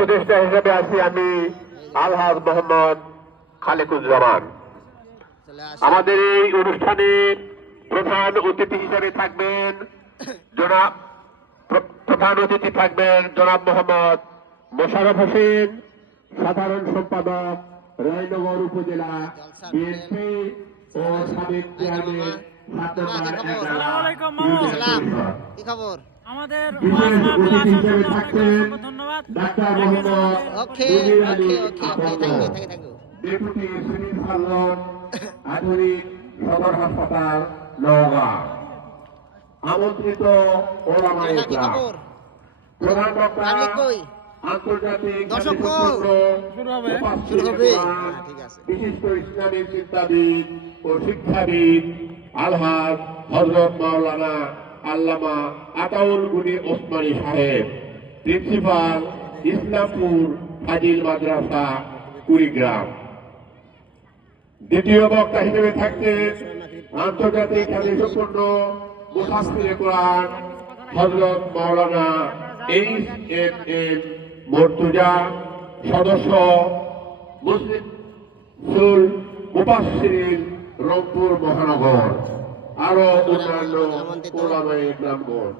উপদেষ্টা হিসেবে আছি আমি আলহাজ মোহাম্মদ খালেকুজ্জামান। আমাদের এই অনুষ্ঠানে প্রধান অতিথি হিসেবে থাকবেন জনাব মোহাম্মদ মোশাররফ হোসেন, সাধারণ সম্পাদক রায়নগর উপজেলা বিএনপি ও সাবেক চেয়ারম্যান। আমাদের ধন্যবাদ। ডেপুটি সিভিল সার্জন, আধুনিক সদর হাসপাতাল, নওগাঁ। আমন্ত্রিত ওলামায়ে ইসলাম, প্রধান বক্তা, আন্তর্জাতিক বিশিষ্ট ইসলামী চিন্তাবিদ ও শিক্ষাবিদ আলহাজ হযরত মাওলানা আল্লামা আতাউল গনি ওসমানী সাহেব, প্রিন্সিপাল, ইসলামপুর ফাজিল মাদ্রাসা, কুড়িগ্রাম। দ্বিতীয় বক্তা হিসেবে থাকছেন আন্তর্জাতিক খ্যাতিসম্পন্ন মুফাসসিরে কোরআন হযরত মাওলানা HMM মুর্তজা, সদস্য মুসলিম মুফাসসিরিন রংপুর মহানগর, আরো অন্যান্য ওলামায়ে ইকরামগণ।